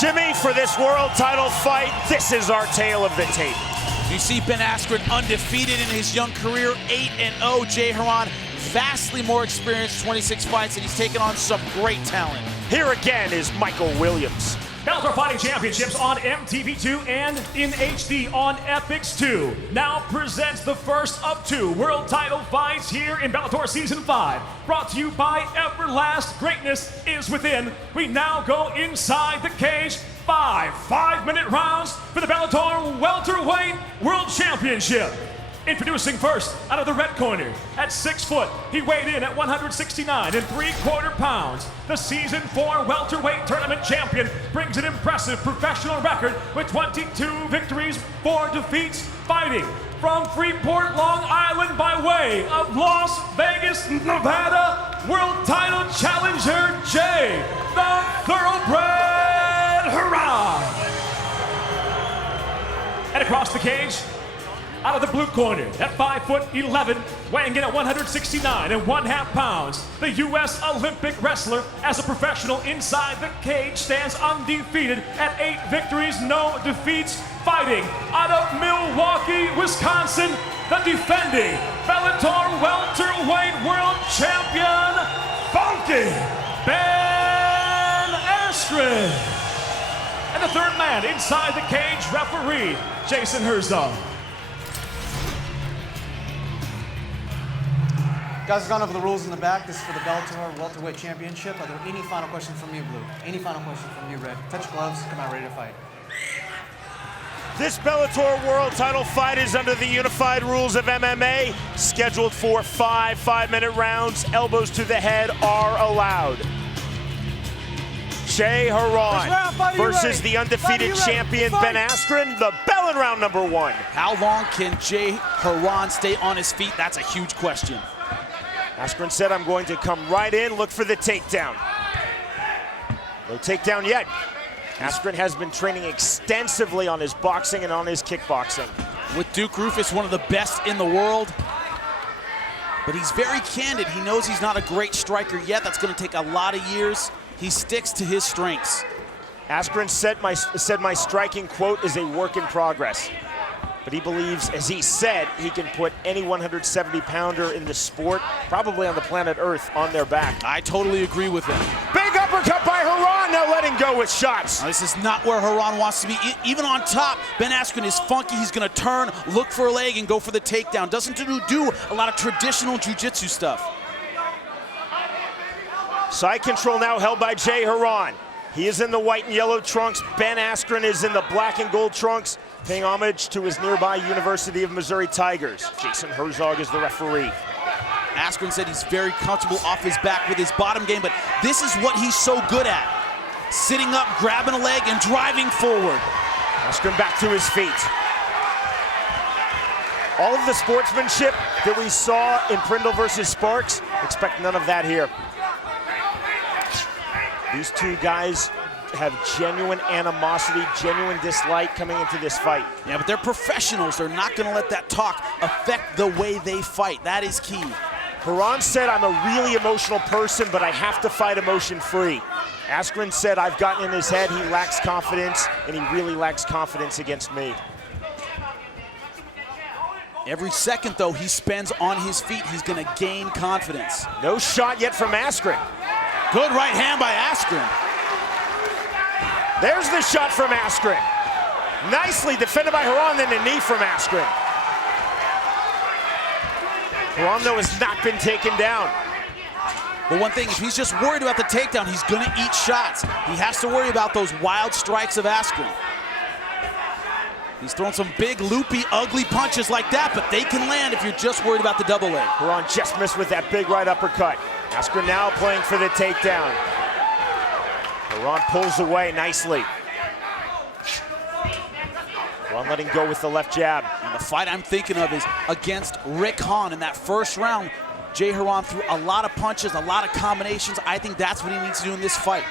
Jimmy, for this world title fight, this is our tale of the tape. You see Ben Askren undefeated in his young career, 8-0. Jay Hieron, vastly more experienced, 26 fights, and he's taken on some great talent. Here again is Michael Williams. Bellator Fighting Championships on MTV2 and in HD on Epix 2 now presents the first of 2 world title fights here in Bellator Season 5. Brought to you by Everlast. Greatness is within. We now go inside the cage. 5-minute rounds for the Bellator Welterweight World Championship. Introducing first, out of the red corner, at 6 foot, he weighed in at 169 3/4 pounds. The Season 4 welterweight tournament champion brings an impressive professional record with 22 victories, 4 defeats, fighting from Freeport, Long Island by way of Las Vegas, Nevada, world title challenger Jay, the Thoroughbred Hieron. And across the cage, out of the blue corner, at 5'11", weighing in at 169 1/2 pounds, the U.S. Olympic wrestler, as a professional inside the cage, stands undefeated at 8 victories, no defeats, fighting out of Milwaukee, Wisconsin, the defending Bellator Welterweight World Champion, Funky Ben Askren. And the third man inside the cage, referee Jason Herzog. Guys, we've gone over the rules in the back. This is for the Bellator Welterweight Championship. Are there any final questions from you, Blue? Any final questions from you, Red? Touch gloves, come out ready to fight. This Bellator world title fight is under the unified rules of MMA, scheduled for 5-minute rounds. Elbows to the head are allowed. Jay Hieron versus the undefeated champion Ben Askren, the bell in round number 1. How long can Jay Hieron stay on his feet? That's a huge question. Askren said, I'm going to come right in, look for the takedown. No takedown yet. Askren has been training extensively on his boxing and on his kickboxing. With Duke Rufus, one of the best in the world. But he's very candid. He knows he's not a great striker yet. That's going to take a lot of years. He sticks to his strengths. Askren said my striking, quote, is a work in progress. But he believes, as he said, he can put any 170-pounder in the sport, probably on the planet Earth, on their back. I totally agree with him. Big uppercut by Hieron, now letting go with shots. Now, this is not where Hieron wants to be. Even on top, Ben Askren is funky. He's going to turn, look for a leg, and go for the takedown. Doesn't do a lot of traditional jiu-jitsu stuff. Side control now held by Jay Hieron. He is in the white and yellow trunks. Ben Askren is in the black and gold trunks, paying homage to his nearby University of Missouri Tigers. Jason Herzog is the referee. Askren said he's very comfortable off his back with his bottom game, but this is what he's so good at. Sitting up, grabbing a leg, and driving forward. Askren back to his feet. All of the sportsmanship that we saw in Prindle versus Sparks, expect none of that here. These two guys have genuine animosity, genuine dislike coming into this fight. Yeah, but they're professionals. They're not going to let that talk affect the way they fight. That is key. Hieron said, I'm a really emotional person, but I have to fight emotion-free. Askren said, I've gotten in his head, he lacks confidence, and he really lacks confidence against me. Every second, though, he spends on his feet, he's going to gain confidence. No shot yet from Askren. Good right hand by Askren. There's the shot from Askren. Nicely defended by Hieron, then a knee from Askren. Hieron, though, has not been taken down. But one thing, if he's just worried about the takedown, he's going to eat shots. He has to worry about those wild strikes of Askren. He's thrown some big, loopy, ugly punches like that, but they can land if you're just worried about the double leg. Hieron just missed with that big right uppercut. Askren now playing for the takedown. Hieron pulls away nicely. Hieron letting go with the left jab. And the fight I'm thinking of is against Rick Hahn. In that first round, Jay Hieron threw a lot of punches, a lot of combinations. I think that's what he needs to do in this fight.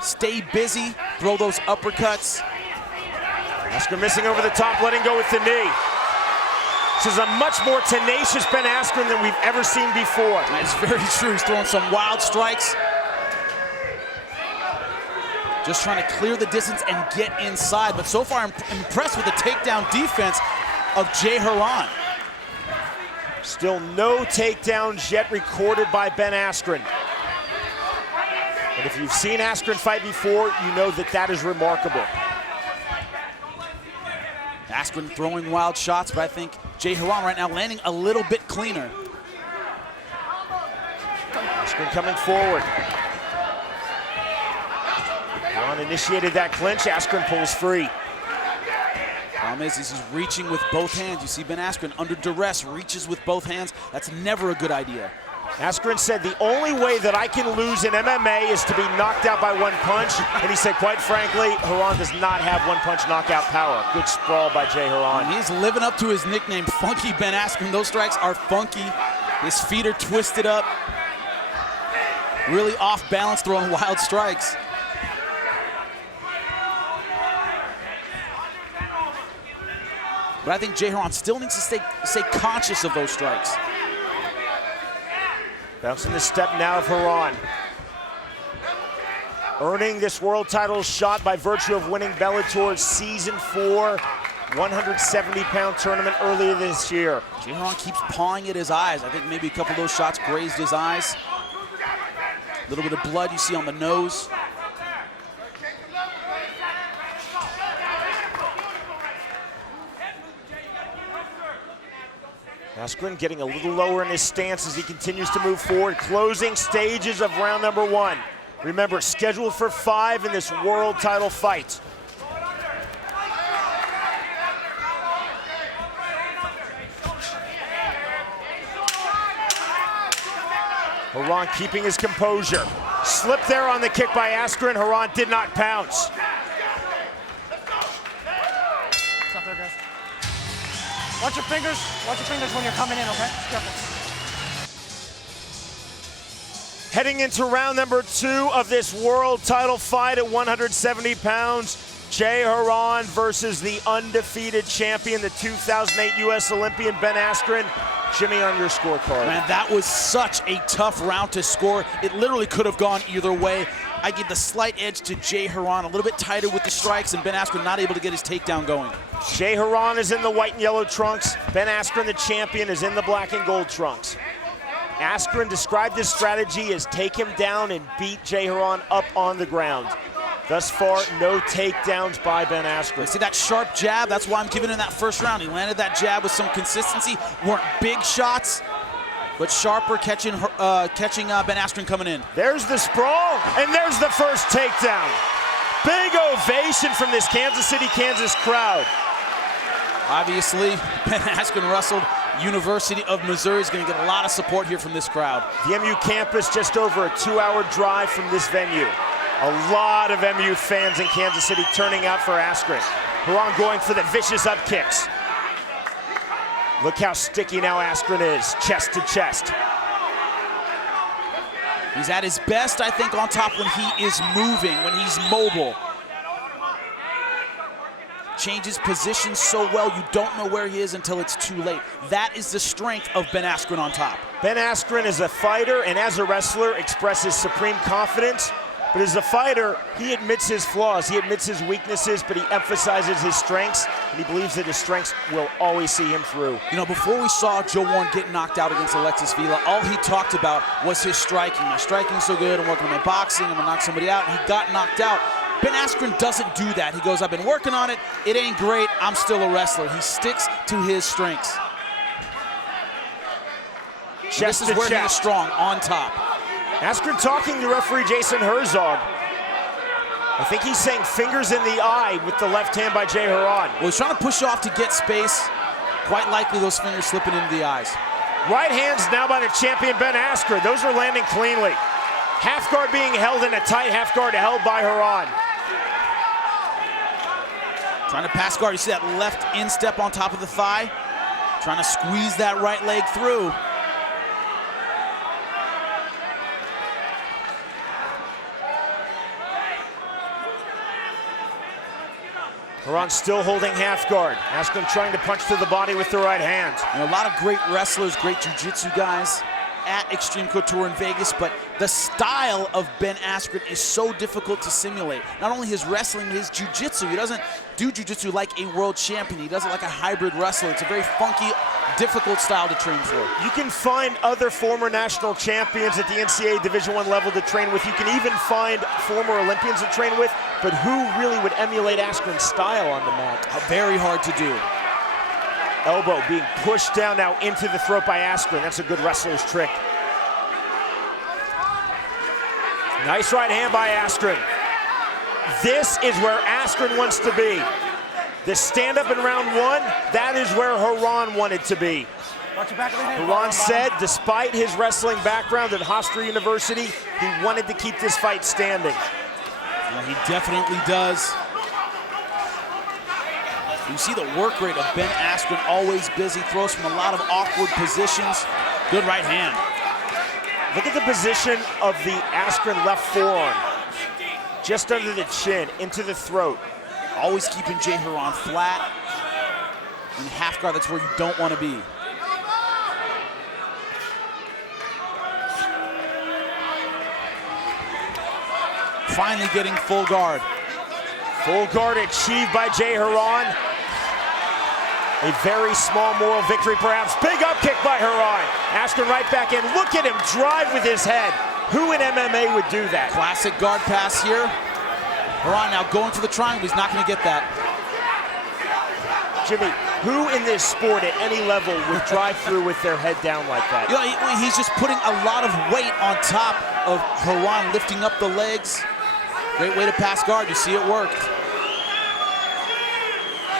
Stay busy, throw those uppercuts. Askren missing over the top, letting go with the knee. This is a much more tenacious Ben Askren than we've ever seen before. That's very true. He's throwing some wild strikes. Just trying to clear the distance and get inside. But so far, I'm impressed with the takedown defense of Jay Hieron. Still no takedowns yet recorded by Ben Askren. And if you've seen Askren fight before, you know that that is remarkable. Askren throwing wild shots, but I think Jay Hieron right now landing a little bit cleaner. Askren coming forward. Hieron initiated that clinch. Askren pulls free. Problem is he's reaching with both hands. You see Ben Askren under duress, reaches with both hands. That's never a good idea. Askren said, the only way that I can lose in MMA is to be knocked out by one punch. And he said, quite frankly, Hieron does not have one-punch knockout power. Good sprawl by Jay Hieron. And he's living up to his nickname, Funky Ben Askren. Those strikes are funky. His feet are twisted up. Really off balance, throwing wild strikes. But I think Jay Hieron still needs to stay conscious of those strikes. Bouncing the step now of Hieron. Earning this world title shot by virtue of winning Bellator's Season 4 170-pound tournament earlier this year. Jay Hieron keeps pawing at his eyes. I think maybe a couple of those shots grazed his eyes. A little bit of blood you see on the nose. Askren getting a little lower in his stance as he continues to move forward. Closing stages of round number 1. Remember, scheduled for 5 in this world title fight. Hieron keeping his composure. Slipped there on the kick by Askren. Hieron did not pounce. Stop there, guys. Watch your fingers when you're coming in, okay? Careful. Heading into round number 2 of this world title fight at 170 pounds, Jay Hieron versus the undefeated champion, the 2008 U.S. Olympian Ben Askren. Jimmy, on your scorecard. Man, that was such a tough round to score. It literally could have gone either way. I give the slight edge to Jay Hieron, a little bit tighter with the strikes, and Ben Askren not able to get his takedown going. Jay Hieron is in the white and yellow trunks. Ben Askren, the champion, is in the black and gold trunks. Askren described his strategy as take him down and beat Jay Hieron up on the ground. Thus far, no takedowns by Ben Askren. See that sharp jab? That's why I'm giving him that first round. He landed that jab with some consistency. Weren't big shots, but sharper, catching Ben Askren coming in. There's the sprawl, and there's the first takedown. Big ovation from this Kansas City, Kansas crowd. Obviously, Ben Askren wrestled University of Missouri. Is going to get a lot of support here from this crowd. The MU campus just over a 2-hour drive from this venue. A lot of MU fans in Kansas City turning out for Askren. Hieron going for the vicious up kicks. Look how sticky now Askren is, chest to chest. He's at his best, I think, on top when he is moving, when he's mobile. Changes position so well, you don't know where he is until it's too late. That is the strength of Ben Askren on top. Ben Askren is a fighter and as a wrestler expresses supreme confidence. But as a fighter, he admits his flaws, he admits his weaknesses, but he emphasizes his strengths, and he believes that his strengths will always see him through. You know, before we saw Joe Warren get knocked out against Alexis Vila, all he talked about was his striking. My striking's so good, I'm working on my boxing, I'm gonna knock somebody out, and he got knocked out. Ben Askren doesn't do that. He goes, I've been working on it, it ain't great, I'm still a wrestler. He sticks to his strengths. This is where he is strong, on top. Askren talking to referee Jason Herzog. I think he's saying fingers in the eye with the left hand by Jay Hieron. Well, he's trying to push off to get space. Quite likely those fingers slipping into the eyes. Right hands now by the champion Ben Askren. Those are landing cleanly. Half guard being held in a tight half guard held by Hieron. Trying to pass guard. You see that left instep on top of the thigh. Trying to squeeze that right leg through. Hieron still holding half guard. Askren trying to punch to the body with the right hand. You know, a lot of great wrestlers, great jiu-jitsu guys at Extreme Couture in Vegas, but the style of Ben Askren is so difficult to simulate. Not only his wrestling, but his jiu-jitsu. He doesn't do jiu-jitsu like a world champion. He does it like a hybrid wrestler. It's a very funky, difficult style to train for. You can find other former national champions at the NCAA Division I level to train with. You can even find former Olympians to train with, but who really would emulate Askren's style on the mat? Very hard to do. Elbow being pushed down now into the throat by Askren. That's a good wrestler's trick. Nice right hand by Askren. This is where Askren wants to be. The stand-up in round one, that is where Hieron wanted to be. Hieron said, despite his wrestling background at Hofstra University, he wanted to keep this fight standing. Yeah, he definitely does. You see the work rate of Ben Askren, always busy, throws from a lot of awkward positions. Good right hand. Look at the position of the Askren left forearm. Just under the chin, into the throat. Always keeping Jay Hieron flat. In half guard, that's where you don't want to be. Finally getting full guard. Full guard achieved by Jay Hieron. A very small moral victory, perhaps. Big up kick by Hieron. Askren right back in. Look at him drive with his head. Who in MMA would do that? Classic guard pass here. Hieron now going for the triangle. He's not going to get that. Jimmy, who in this sport at any level would drive through with their head down like that? You know, he's just putting a lot of weight on top of Hieron, lifting up the legs. Great way to pass guard. You see it worked.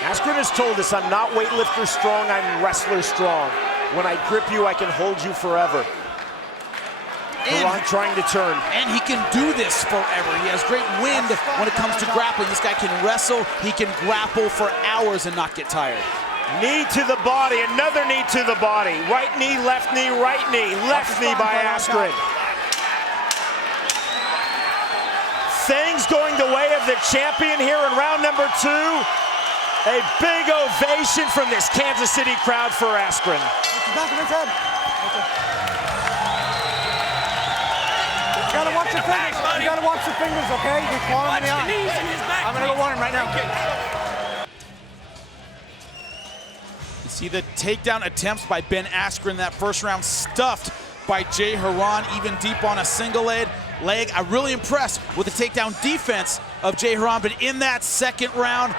Askren has told us, I'm not weightlifter strong, I'm wrestler strong. When I grip you, I can hold you forever. Hieron trying to turn. And he can do this forever. He has great wind when it comes to grappling. This guy can wrestle, he can grapple for hours and not get tired. Knee to the body, another knee to the body. Right knee, left knee, right knee. Left knee by Askren. Things going the way of the champion here in round number 2. A big ovation from this Kansas City crowd for Askren. Back of his head. You gotta watch your fingers. You gotta watch your fingers, okay? You claw him in the eye. I'm gonna go warn him right now. You see the takedown attempts by Ben Askren. That first round stuffed by Jay Hieron, even deep on a single leg. I'm really impressed with the takedown defense of Jay Hieron, but in that second round,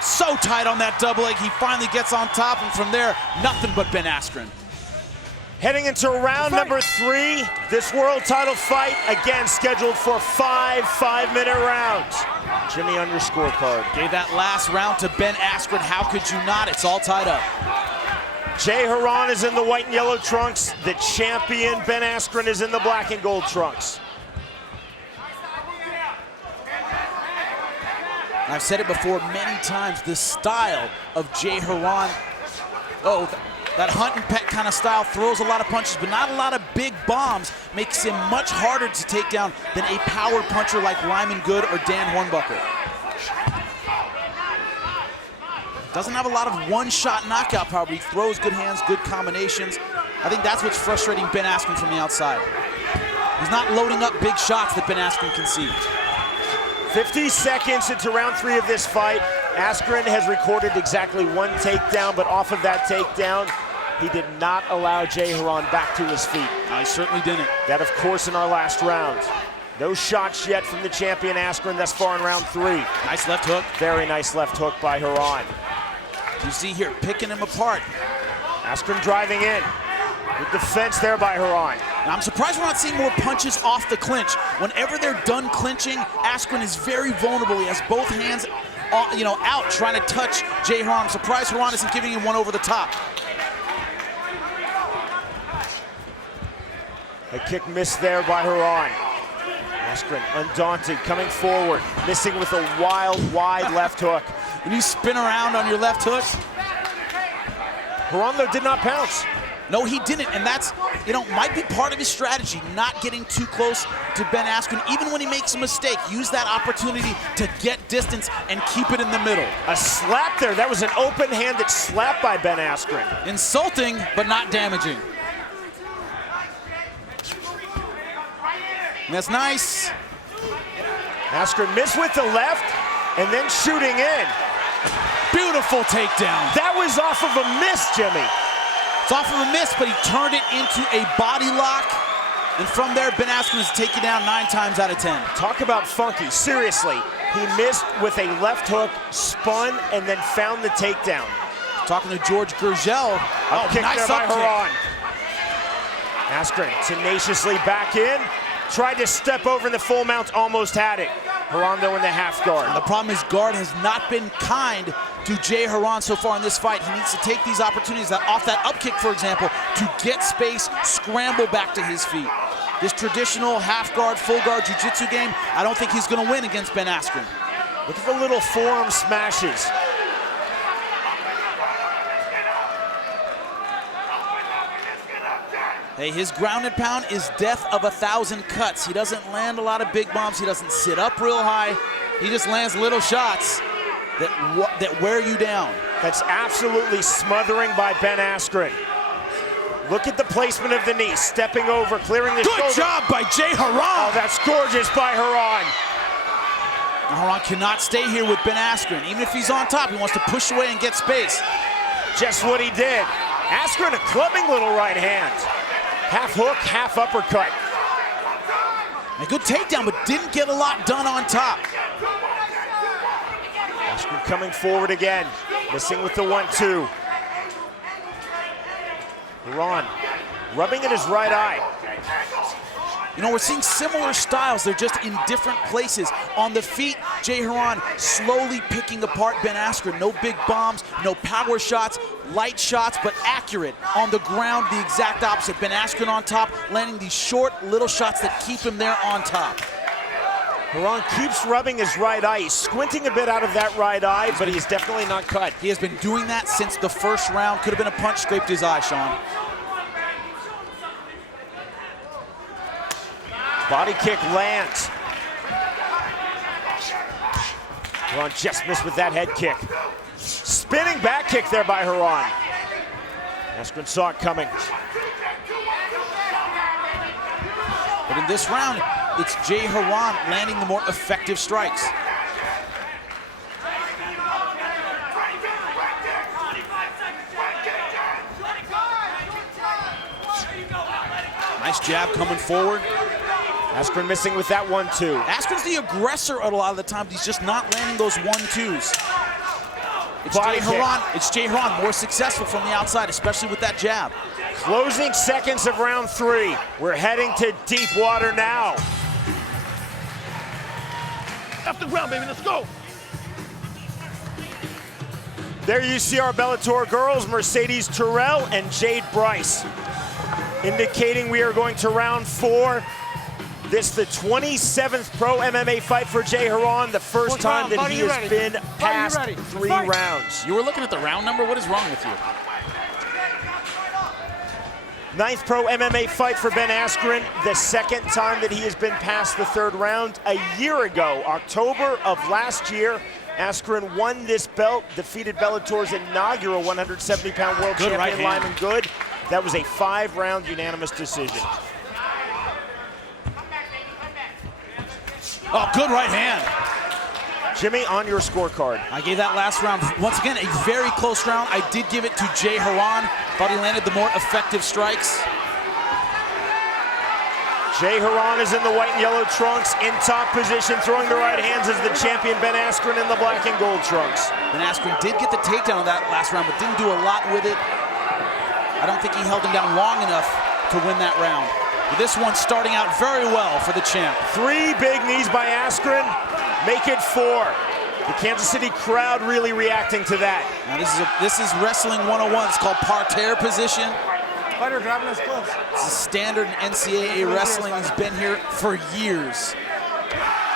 so tight on that double leg, he finally gets on top, and from there, nothing but Ben Askren. Heading into round number 3, this world title fight, again scheduled for 5 5-minute rounds. Jimmy on your scorecard. Gave that last round to Ben Askren. How could you not? It's all tied up. Jay Hieron is in the white and yellow trunks. The champion, Ben Askren, is in the black and gold trunks. I've said it before many times, the style of Jay Hieron, that hunt and peck kind of style, throws a lot of punches, but not a lot of big bombs, makes him much harder to take down than a power puncher like Lyman Good or Dan Hornbuckle. Doesn't have a lot of one-shot knockout power, but he throws good hands, good combinations. I think that's what's frustrating Ben Askren from the outside. He's not loading up big shots that Ben Askren can see. 50 seconds into round 3 of this fight. Askren has recorded exactly 1 takedown, but off of that takedown, he did not allow Jay Hieron back to his feet. No, he certainly didn't. That, of course, in our last round. No shots yet from the champion Askren thus far in round 3. Nice left hook. Very nice left hook by Hieron. You see here, picking him apart. Askren driving in. Good defense there by Hieron. Now, I'm surprised we're not seeing more punches off the clinch. Whenever they're done clinching, Askren is very vulnerable. He has both hands out trying to touch Jay Hieron. I'm surprised Hieron isn't giving him one over the top. A kick missed there by Hieron. Askren, undaunted, coming forward, missing with a wild, wide left hook. When you spin around on your left hook. Hieron, though, did not pounce. No, he didn't, and that's, might be part of his strategy, not getting too close to Ben Askren. Even when he makes a mistake, use that opportunity to get distance and keep it in the middle. A slap there. That was an open-handed slap by Ben Askren. Insulting, but not damaging. And that's nice. Askren missed with the left and then shooting in. Beautiful takedown. That was off of a miss, Jimmy. It's off of a miss, but he turned it into a body lock. And from there, Ben Askren is taken down 9 times out of 10. Talk about funky, seriously. He missed with a left hook, spun, and then found the takedown. Talking to George Gurgel. Oh, kick nice there by up Hieron. Askren tenaciously back in. Tried to step over in the full mount, almost had it. Hieron though in the half guard. And the problem is guard has not been kind to Jay Hieron so far in this fight. He needs to take these opportunities off that up kick, for example, to get space, scramble back to his feet. This traditional half guard, full guard jiu-jitsu game, I don't think he's going to win against Ben Askren. Look at the little forearm smashes. Hey, his ground and pound is death of 1,000 cuts. He doesn't land a lot of big bombs. He doesn't sit up real high. He just lands little shots that wear you down. That's absolutely smothering by Ben Askren. Look at the placement of the knee, stepping over, clearing the shoulder. Good job by Jay Hieron. Oh, that's gorgeous by Hieron. Hieron cannot stay here with Ben Askren. Even if he's on top, he wants to push away and get space. Just what he did. Askren, a clubbing little right hand. Half hook, half uppercut. A good takedown, but didn't get a lot done on top. Askren coming forward again, missing with the 1-2. Hieron rubbing in his right eye. You know, we're seeing similar styles. They're just in different places. On the feet, Jay Hieron slowly picking apart Ben Askren. No big bombs, no power shots, light shots, but accurate. On the ground, the exact opposite. Ben Askren on top, landing these short little shots that keep him there on top. Hieron keeps rubbing his right eye. He's squinting a bit out of that right eye, but he's definitely not cut. He has been doing that since the first round. Could have been a punch, scraped his eye, Sean. Body kick lands. Hieron just missed with that head kick. Spinning back kick there by Hieron. Askren saw it coming. But in this round, it's Jay Hieron landing the more effective strikes. Nice jab coming forward. Askren missing with that 1-2. Askren's the aggressor a lot of the time. He's just not landing those 1-2s. It's Jay Hieron more successful from the outside, especially with that jab. Closing seconds of round 3. We're heading to deep water now. Off the ground, baby, let's go. There you see our Bellator girls, Mercedes Terrell and Jade Bryce, indicating we are going to round 4. This the 27th pro MMA fight for Jay Hieron, the first time that he has been past 3 rounds. You were looking at the round number? What is wrong with you? 9th pro MMA fight for Ben Askren, the 2nd time that he has been past the 3rd round. A year ago, October of last year, Askren won this belt, defeated Bellator's inaugural 170-pound world champion Lyman Good. That was a 5-round unanimous decision. Oh, good right hand. Jimmy, on your scorecard. I gave that last round, once again, a very close round. I did give it to Jay Hieron. Thought he landed the more effective strikes. Jay Hieron is in the white and yellow trunks, in top position, throwing the right hands as the champion Ben Askren in the black and gold trunks. Ben Askren did get the takedown on that last round, but didn't do a lot with it. I don't think he held him down long enough to win that round. But this one's starting out very well for the champ. 3 big knees by Askren, make it 4. The Kansas City crowd really reacting to that. Now this is wrestling 101. It's called parterre position. Fighter grabbing his gloves. It's a standard in NCAA wrestling. He's been here for years.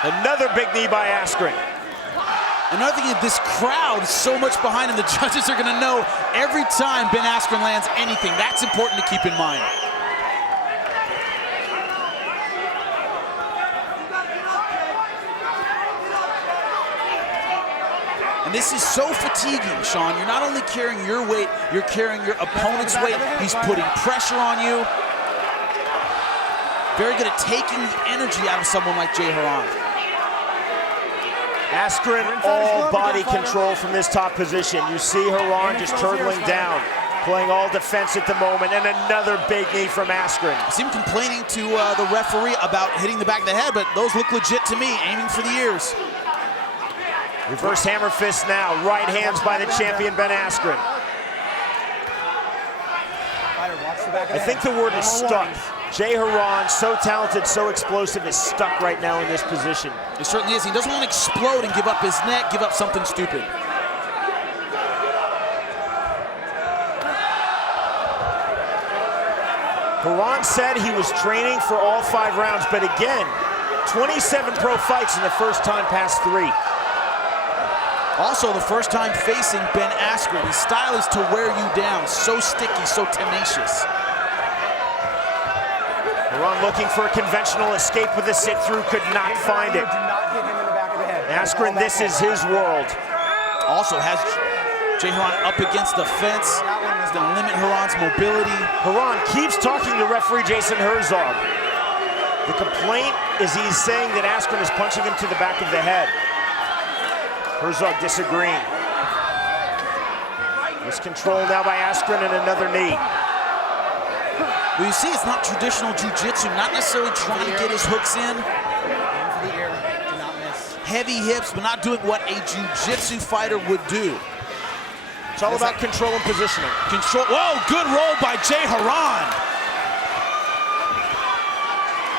Another big knee by Askren. Another thing is this crowd is so much behind him. The judges are going to know every time Ben Askren lands anything. That's important to keep in mind. And this is so fatiguing, Sean. You're not only carrying your weight, you're carrying your opponent's weight. He's putting pressure on you. very good at taking the energy out of someone like Jay Hieron. Askren all body control from this top position. You see Hieron just turtling down, playing all defense at the moment, and another big knee from Askren. I see him complaining to the referee about hitting the back of the head, but those look legit to me, aiming for the ears. Reverse hammer fist now, right hands by the champion Ben Askren. I think the word is stuck. Jay Hieron, so talented, so explosive, is stuck right now in this position. It certainly is. He doesn't want to explode and give up his neck, give up something stupid. Hieron said he was training for all 5 rounds, but again, 27 pro fights in the first time past 3. Also, the first time facing Ben Askren. His style is to wear you down. So sticky, so tenacious. Hieron looking for a conventional escape with a sit-through, could not find it. Askren, this is his world. Also has Jay Hieron up against the fence. He's going to limit Hieron's mobility. Hieron keeps talking to referee Jason Herzog. The complaint is he's saying that Askren is punching him to the back of the head. Herzog disagreeing. Miscontrol now by Askren and another knee. Well, you see, it's not traditional jiu-jitsu, not necessarily trying to get his hooks in. Heavy hips, but not doing what a jiu-jitsu fighter would do. It's all about control and positioning. Control, whoa, good roll by Jay Hieron.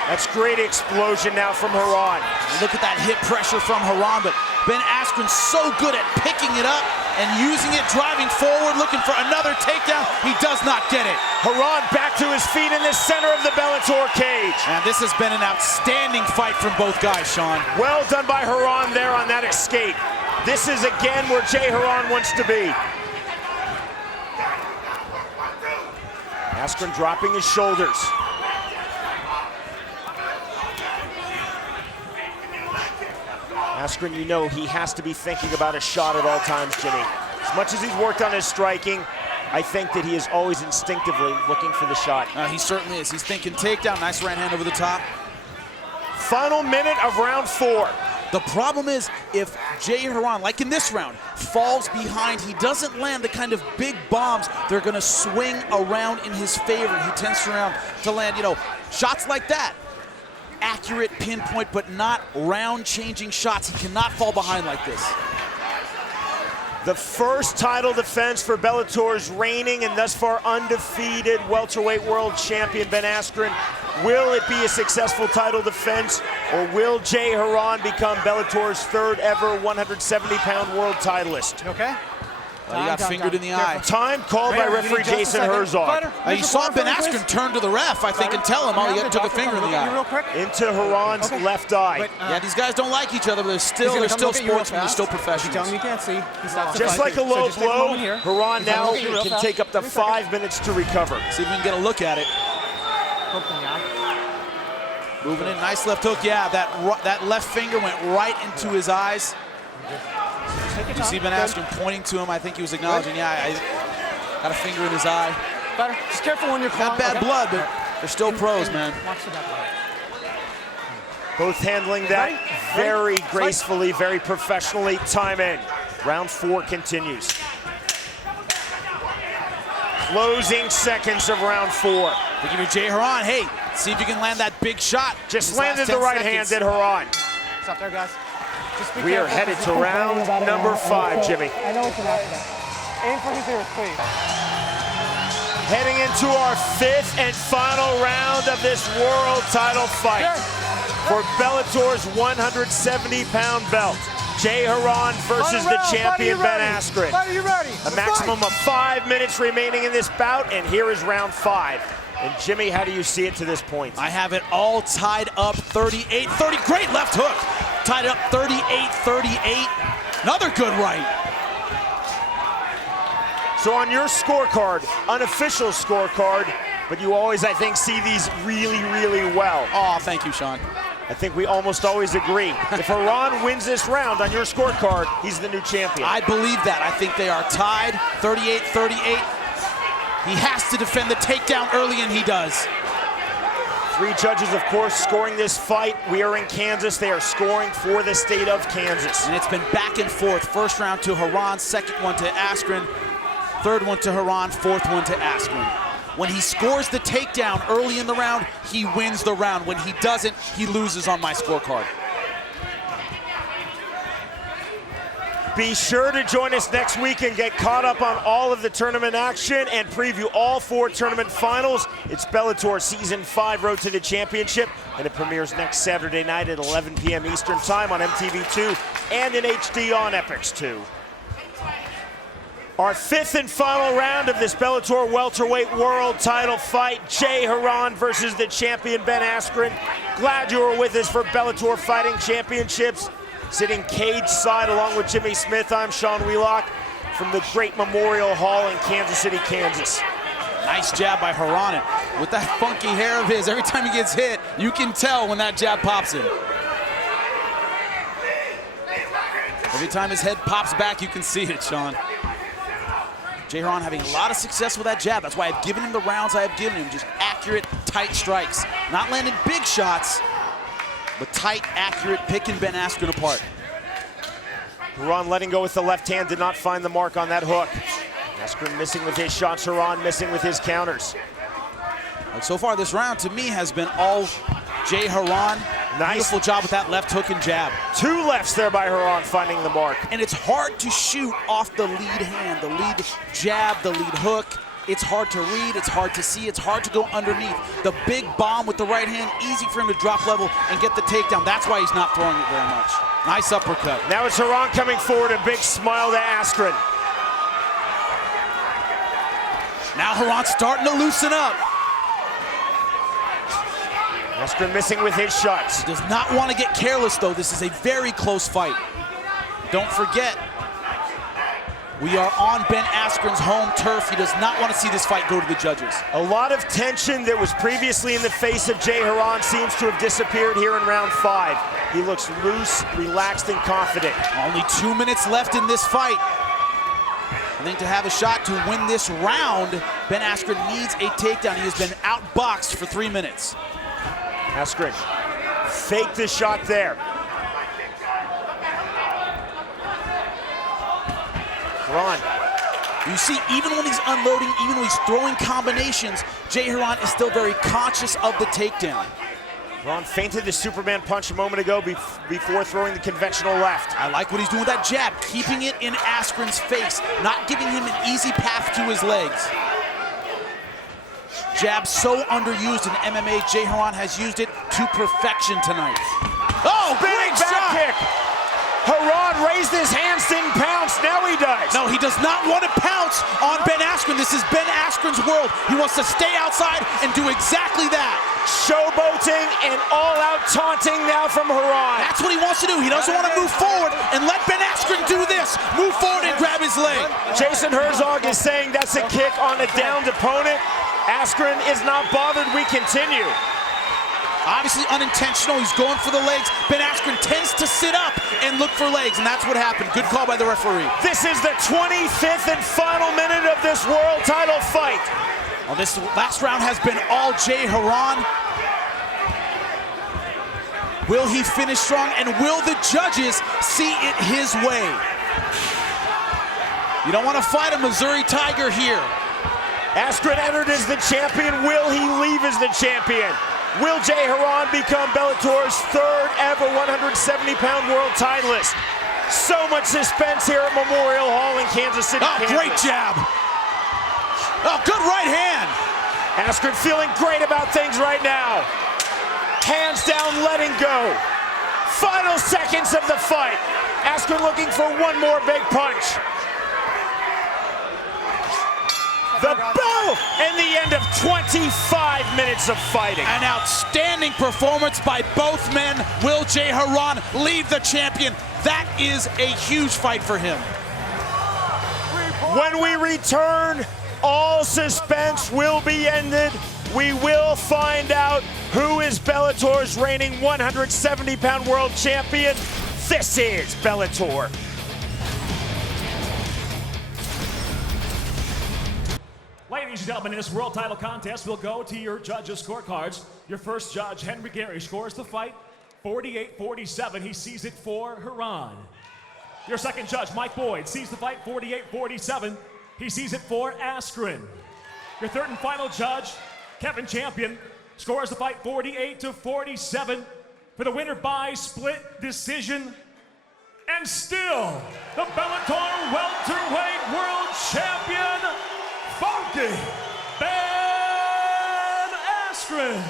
That's great explosion now from Hieron. Look at that hip pressure from Hieron, but Ben Askren's so good at picking it up and using it, driving forward, looking for another takedown. He does not get it. Hieron back to his feet in the center of the Bellator cage. And this has been an outstanding fight from both guys, Sean. Well done by Hieron there on that escape. This is again where Jay Hieron wants to be. Askren dropping his shoulders. Askren, you know he has to be thinking about a shot at all times, Jimmy. As much as he's worked on his striking, I think that he is always instinctively looking for the shot. He certainly is. He's thinking takedown. Nice right hand over the top. Final minute of round 4. The problem is if Jay Hieron, like in this round, falls behind, he doesn't land the kind of big bombs that are going to swing around in his favor. He tends to land, shots like that. Accurate, pinpoint, but not round-changing shots. He cannot fall behind like this. The first title defense for Bellator's reigning and thus far undefeated welterweight world champion Ben Askren. Will it be a successful title defense, or will Jay Hieron become Bellator's 3rd ever 170-pound world titleist? Okay. Well, he got fingered in the eye. Time called by referee Jason Herzog. You saw Ben Askren turn to the ref, I think, and tell him, he took a finger in the eye. Into Hieron's left eye. Yeah, these guys don't like each other, but they're still sportsmen, they're still professionals. Tell him you can't see. Just like a low blow, Hieron now can take up to 5 minutes to recover. See if we can get a look at it. Moving in, nice left hook. Yeah, that left finger went right into his eyes. You see Ben Askren pointing to him. I think he was acknowledging, I got a finger in his eye. Just careful when you're Not bad blood, but they're still pros, man. Both handling that very gracefully, very professionally. Time in. Round 4 continues. Closing seconds of round 4. Thinking of Jay Hieron, hey, see if you can land that big shot. Just landed the right hand at Hieron. Stop there, guys. We are headed to round number 5, Jimmy. I know it's an accident. Aim for his ears, please. Heading into our 5th and final round of this world title fight for Bellator's 170-pound belt. Jay Hieron versus the champion Ben Askren. A maximum of 5 minutes remaining in this bout, and here is round 5. And Jimmy, how do you see it to this point? I have it all tied up 38-30. Great left hook. Tied up 38-38. Another good right. So on your scorecard, unofficial scorecard, but you always, I think, see these really, really well. Oh, thank you, Sean. I think we almost always agree. If Hieron wins this round on your scorecard, he's the new champion. I believe that. I think they are tied 38-38. He has to defend the takedown early, and he does. 3 judges, of course, scoring this fight. We are in Kansas. They are scoring for the state of Kansas. And it's been back and forth. First round to Hieron, second one to Askren, third one to Hieron, fourth one to Askren. When he scores the takedown early in the round, he wins the round. When he doesn't, he loses on my scorecard. Be sure to join us next week and get caught up on all of the tournament action and preview all 4 tournament finals. It's Bellator Season 5 Road to the Championship, and it premieres next Saturday night at 11 p.m. Eastern Time on MTV2 and in HD on Epix 2. Our 5th and final round of this Bellator welterweight world title fight, Jay Hieron versus the champion Ben Askren. Glad you were with us for Bellator Fighting Championships. Sitting cage side along with Jimmy Smith, I'm Sean Wheelock from the Great Memorial Hall in Kansas City, Kansas. Nice jab by Hieron. And with that funky hair of his, every time he gets hit, you can tell when that jab pops in. Every time his head pops back, you can see it, Sean. Jay Hieron having a lot of success with that jab. That's why I've given him the rounds I have given him. Just accurate, tight strikes. Not landing big shots, but tight, accurate, picking Ben Askren apart. Hieron letting go with the left hand, did not find the mark on that hook. Askren missing with his shots, Hieron missing with his counters. Like so far this round, to me, has been all Jay Hieron. Nice. Beautiful job with that left hook and jab. 2 lefts there by Hieron finding the mark. And it's hard to shoot off the lead hand, the lead jab, the lead hook. It's hard to read, it's hard to see, it's hard to go underneath. The big bomb with the right hand, easy for him to drop level and get the takedown. That's why he's not throwing it very much. Nice uppercut. Now it's Hieron coming forward, a big smile to Askren. Now Hieron's starting to loosen up. Askren missing with his shots. Does not want to get careless though. This is a very close fight. Don't forget, we are on Ben Askren's home turf. He does not want to see this fight go to the judges. A lot of tension that was previously in the face of Jay Hieron seems to have disappeared here in round 5. He looks loose, relaxed, and confident. Only 2 minutes left in this fight. I think to have a shot to win this round, Ben Askren needs a takedown. He has been outboxed for 3 minutes. Askren faked the shot there. Hieron. You see, even when he's unloading, even when he's throwing combinations, Jay Hieron is still very conscious of the takedown. Hieron feinted the Superman punch a moment ago before throwing the conventional left. I like what he's doing with that jab, keeping it in Askren's face, not giving him an easy path to his legs. Jab so underused in MMA, Jay Hieron has used it to perfection tonight. Oh, Big back kick! Hieron raised his hands, didn't pounce, now he does. No, he does not want to pounce on Ben Askren. This is Ben Askren's world. He wants to stay outside and do exactly that. Showboating and all-out taunting now from Hieron. That's what he wants to do. He doesn't want to move forward and let Ben Askren do this. Move forward and grab his leg. Jason Herzog is saying that's a kick on a downed opponent. Askren is not bothered, we continue. Obviously unintentional, he's going for the legs. Ben Askren tends to sit up and look for legs, and that's what happened. Good call by the referee. This is the 25th and final minute of this world title fight. Well, this last round has been all Jay Hieron. Will he finish strong, and will the judges see it his way? You don't want to fight a Missouri Tiger here. Askren entered as the champion. Will he leave as the champion? Will Jay Hieron become Bellator's 3rd ever 170-pound world titleist? So much suspense here at Memorial Hall in Kansas City, Kansas. Great jab. Oh, good right hand. Askren feeling great about things right now. Hands down, letting go. Final seconds of the fight. Askren looking for one more big punch. The bell and the end of 25 minutes of fighting. An outstanding performance by both men. Will Jay Hieron leave the champion? That is a huge fight for him. When we return, all suspense will be ended. We will find out who is Bellator's reigning 170-pound world champion. This is Bellator. Ladies ladies and gentlemen, in this world title contest, we'll go to your judges' scorecards. Your first judge, Henry Gary, scores the fight 48-47. He sees it for Hieron. Your second judge, Mike Boyd, sees the fight 48-47. He sees it for Askren. Your third and final judge, Kevin Champion, scores the fight 48-47 for the winner by split decision. And still, the Bellator welterweight world champion, Funky Ben Askren.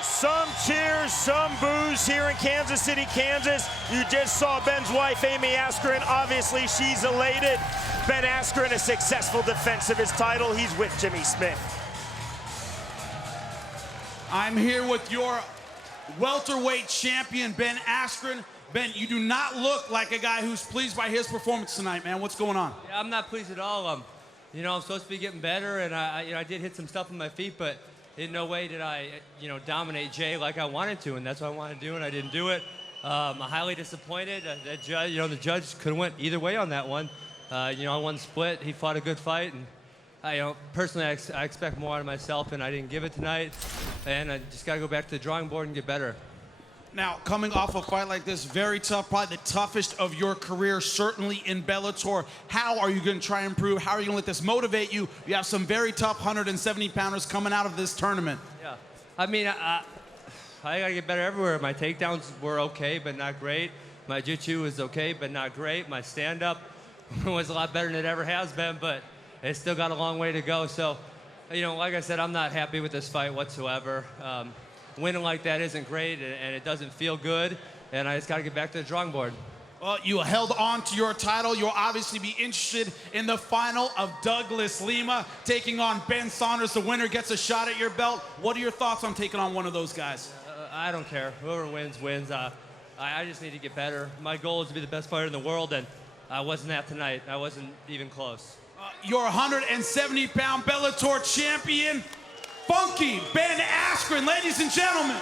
Some cheers, some boos here in Kansas City, Kansas. You just saw Ben's wife, Amy Askren. Obviously, she's elated. Ben Askren, a successful defense of his title. He's with Jimmy Smith. I'm here with your welterweight champion, Ben Askren. Ben, you do not look like a guy who's pleased by his performance tonight, man. What's going on? Yeah, I'm not pleased at all. You know, I'm supposed to be getting better, and I did hit some stuff on my feet, but in no way did I, dominate Jay like I wanted to, and that's what I wanted to do, and I didn't do it. I'm highly disappointed. That judge, the judge could have went either way on that one. I won split. He fought a good fight, and personally, I expect more out of myself, and I didn't give it tonight, and I just got to go back to the drawing board and get better. Now, coming off a fight like this, very tough, probably the toughest of your career, certainly in Bellator. How are you going to try and improve? How are you going to let this motivate you? You have some very tough 170-pounders coming out of this tournament. Yeah, I mean, I got to get better everywhere. My takedowns were okay, but not great. My jiu-jitsu was okay, but not great. My stand-up was a lot better than it ever has been, but it's still got a long way to go. So, like I said, I'm not happy with this fight whatsoever. Winning like that isn't great, and it doesn't feel good, and I just got to get back to the drawing board. Well, you held on to your title. You'll obviously be interested in the final of Douglas Lima taking on Ben Saunders. The winner gets a shot at your belt. What are your thoughts on taking on one of those guys? I don't care. Whoever wins, wins. I just need to get better. My goal is to be the best fighter in the world, and I wasn't that tonight. I wasn't even close. Your 170-pound Bellator champion, Funky Ben Askren, ladies and gentlemen.